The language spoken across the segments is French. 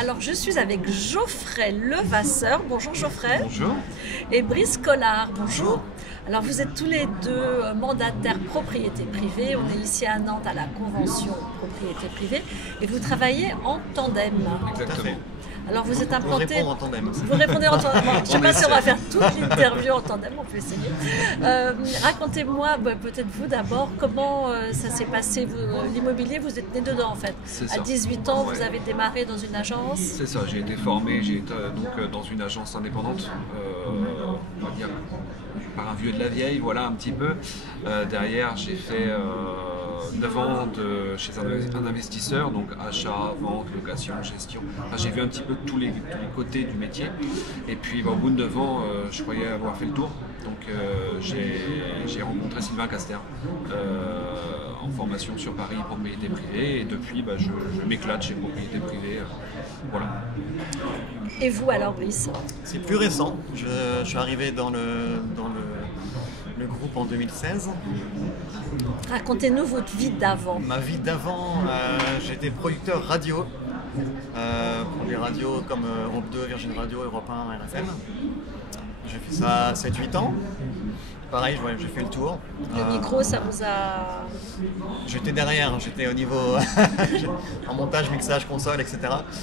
Alors, je suis avec Geoffrey Levasseur. Bonjour Geoffrey. Bonjour. Et Brice Collard. Bonjour. Alors, vous êtes tous les deux mandataires propriété privée. On est ici à Nantes à la convention propriété privée. Et vous travaillez en tandem. Exactement. Alors, vous êtes On implanté. répond en tandem. Vous répondez en tandem. Bon, je ne sais pas si on va faire toute l'interview en tandem, on peut essayer. Racontez-moi, peut-être vous d'abord, comment ça s'est passé. L'immobilier, vous êtes né dedans en fait. C'est À ça. 18 ans, Ouais. vous avez démarré dans une agence. C'est ça, j'ai été formé, j'ai été donc dans une agence indépendante, on va dire par un vieux de la vieille, voilà un petit peu. Derrière, j'ai fait 9 ans chez un investisseur, donc achat, vente, location, gestion. Enfin, j'ai vu un petit peu tous les côtés du métier. Et puis au bout de 9 ans, je croyais avoir fait le tour. Donc j'ai rencontré Sylvain Caster en formation sur Paris, propriété privée. Et depuis, je m'éclate chez propriété privée. Voilà. Et vous alors, Brice? C'est plus récent. Je suis arrivé dans le groupe en 2016. Racontez-nous votre vie d'avant. Ma vie d'avant, j'étais producteur radio pour des radios comme Europe 2, Virgin Radio, Europe 1, RFM. J'ai fait ça 7-8 ans. Pareil, j'ai fait le tour. Le micro, ça vous a... J'étais derrière, j'étais au niveau en montage, mixage, console, etc.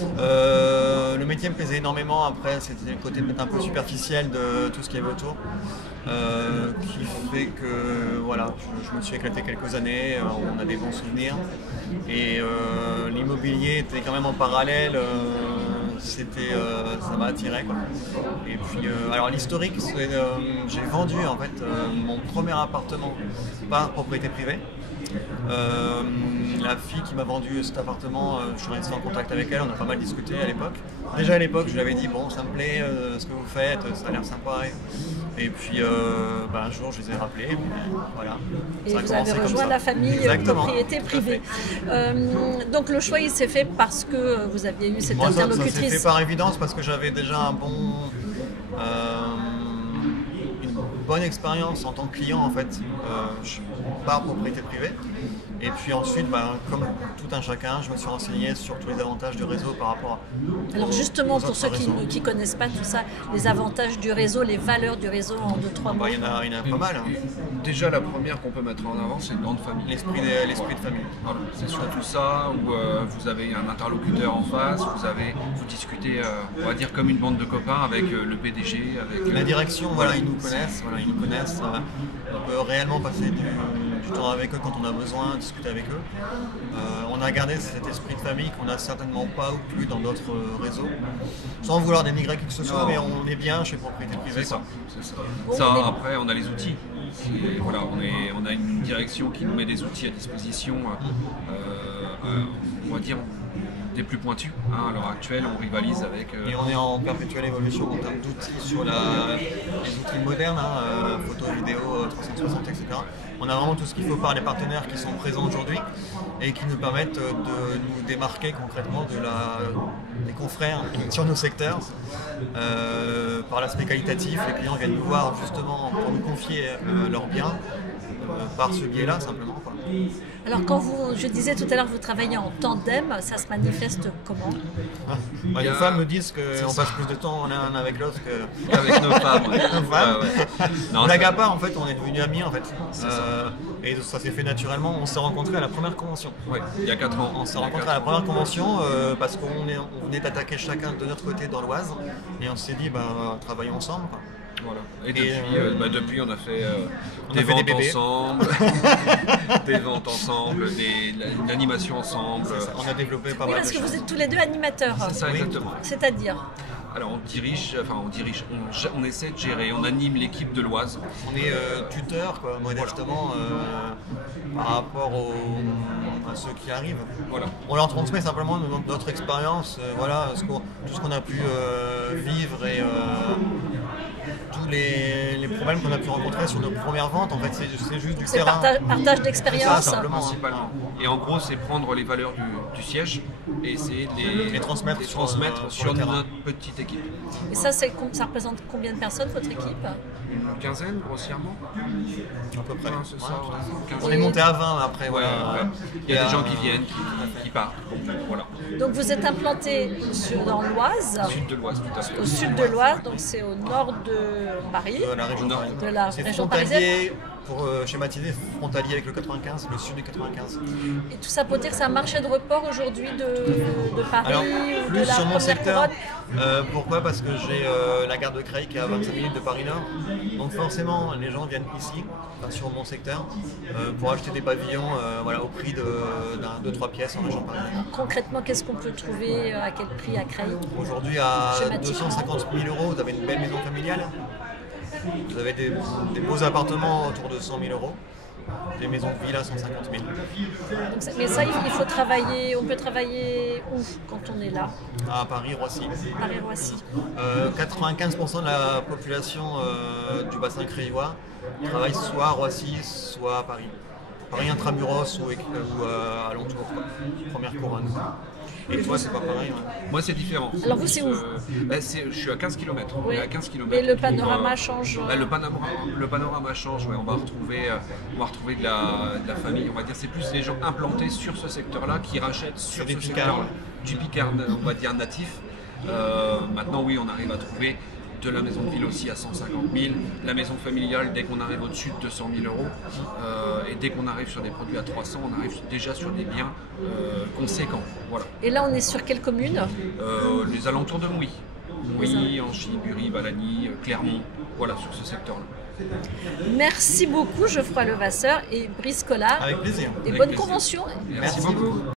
Le métier me plaisait énormément. Après, c'était le côté peut-être un peu superficiel de tout ce qu'il y avait autour, qui fait que voilà, je me suis éclaté quelques années. On a des bons souvenirs et l'immobilier était quand même en parallèle. Ça m'a attiré quoi. Et puis alors l'historique, j'ai vendu en fait mon premier appartement par propriété privée. La fille qui m'a vendu cet appartement, je suis resté en contact avec elle, on a pas mal discuté à l'époque. Déjà à l'époque, je lui avais dit bon, ça me plaît ce que vous faites, ça a l'air sympa. Et puis un jour, je les ai rappelés. Et puis, voilà. Et ça a vous commencé avez comme rejoint ça. la famille Exactement, propriété tout à privée. fait. Donc le choix, il s'est fait parce que vous aviez eu cette Moi, ça s'est interlocutrice. fait par évidence parce que j'avais déjà une bonne expérience en tant que client en fait, par propriété privée. Et puis ensuite, comme tout un chacun, je me suis renseigné sur tous les avantages du réseau par rapport Alors justement, aux pour autres ceux qui réseaux. ne connaissent pas tout ça, les avantages du réseau, les valeurs du réseau en 2-3 mots. Il y en a pas mal. Hein. Déjà, la première qu'on peut mettre en avant, c'est une grande famille. L'esprit de famille. Voilà, c'est surtout ça, où vous avez un interlocuteur en face, vous discutez, on va dire comme une bande de copains avec le PDG, avec La direction, voilà, ils nous connaissent. On peut réellement passer du temps avec eux quand on a besoin, discuter avec eux. On a gardé cet esprit de famille qu'on n'a certainement pas ou plus dans d'autres réseaux. Sans vouloir dénigrer qui que ce soit, Non. mais on est bien chez propriété privée. C'est ça. Bon, Ça, on est- après, on a les outils. Voilà, on a une direction qui nous met des outils à disposition, on va dire, des plus pointus. À l'heure actuelle, on rivalise avec... Et on est en perpétuelle évolution en termes d'outils sur les outils modernes, photo, vidéo, 360, etc. On a vraiment tout ce qu'il faut par les partenaires qui sont présents aujourd'hui et qui nous permettent de nous démarquer concrètement des confrères sur nos secteurs. Par l'aspect qualitatif, les clients viennent nous voir justement pour nous confier leurs biens par ce biais-là simplement. Quoi. Alors je disais tout à l'heure, vous travaillez en tandem, ça se manifeste comment? Les femmes me disent qu'on passe plus de temps l'un avec l'autre Avec nos femmes. Ouais. Nos femmes. Ouais. Non, Blague ça- à part, en fait, on est devenus amis en fait. Ça. Et ça s'est fait naturellement. On s'est rencontrés à la première convention. Ouais, il y a 4 ans. On s'est rencontrés à la première convention parce qu'on venait d'attaquer chacun de notre côté dans l'Oise et on s'est dit travaillons ensemble. Quoi. Voilà. Et depuis, on a fait des a fait des ventes bébés. ensemble, des ventes ensemble, une animation ensemble. On a développé pas Oui, mal parce de que choses. vous êtes tous les deux animateurs. C'est ça, Oui. exactement. C'est-à-dire? Alors on essaie de gérer, on anime l'équipe de l'Oise. On est tuteur, quoi, modestement, par rapport à ceux qui arrivent. Voilà. On leur transmet simplement notre expérience, tout ce qu'on a pu vivre et tous les problèmes qu'on a pu rencontrer sur nos premières ventes, en fait, c'est juste du C'est terrain. partage d'expérience. simplement. Principalement. Et en gros, c'est prendre les valeurs du siège et essayer de Les transmettre sur le terrain. notre petite équipe. Et ça, ça représente combien de personnes, votre équipe? Une quinzaine, grossièrement. À peu près. Ouais, c'est ça, ouais. On 15. est monté à 20 après, Ouais, voilà. ouais. Il y a des gens qui viennent, qui partent. Voilà. Donc vous êtes implanté dans l'Oise, Sud de l'Oise, tout à fait. au sud de l'Oise, donc c'est au nord de Paris, De la région Nord. parisienne. de la C'est région parisienne. frontalier, pour schématiser, frontalier avec le 95, le sud du 95. Et tout ça pour dire que c'est un marché de report aujourd'hui de Paris Alors, ou plus de la sur mon première secteur. couronne. Pourquoi? Parce que j'ai la gare de Creil qui est à 25 minutes de Paris-Nord. Donc forcément, les gens viennent ici, enfin, sur mon secteur, pour acheter des pavillons voilà, au prix de 2-3 pièces en région parisienne. Concrètement, qu'est-ce qu'on peut trouver à quel prix à Creil? Aujourd'hui, à Schématiquement. 250 000 €, vous avez une belle maison familiale. Vous avez des beaux appartements autour de 100 000 €. Des maisons de villa à 150 000. Donc, mais ça, il faut travailler, on peut travailler où quand on est là? À Paris, Roissy. Paris-Roissy. 95% de la population du bassin créillois travaille soit à Roissy, soit à Paris. Paris intramuros ou alentour, quoi. Première couronne. Et toi, c'est pas pareil, ouais. Moi, c'est différent. Alors, vous, c'est où? Je suis à 15 km. Oui. On est à 15 km. Mais le panorama change. Le panorama change, ouais. On va retrouver de la famille. On va dire c'est plus les gens implantés sur ce secteur-là qui rachètent sur Des ce Picards. secteur-là. Du Picard, on va dire natif. Maintenant, oui, on arrive à trouver de la maison de ville aussi à 150 000, la maison familiale dès qu'on arrive au-dessus de 200 000 €, et dès qu'on arrive sur des produits à 300, on arrive déjà sur des biens conséquents. Voilà. Et là, on est sur quelle commune? Les alentours de Mouy. Mouy, Anchy, Bury, Balagny, Clermont, voilà, sur ce secteur-là. Merci beaucoup, Geoffroy Levasseur et Brice Collard. Avec plaisir. Et Avec bonne plaisir. convention. Merci beaucoup.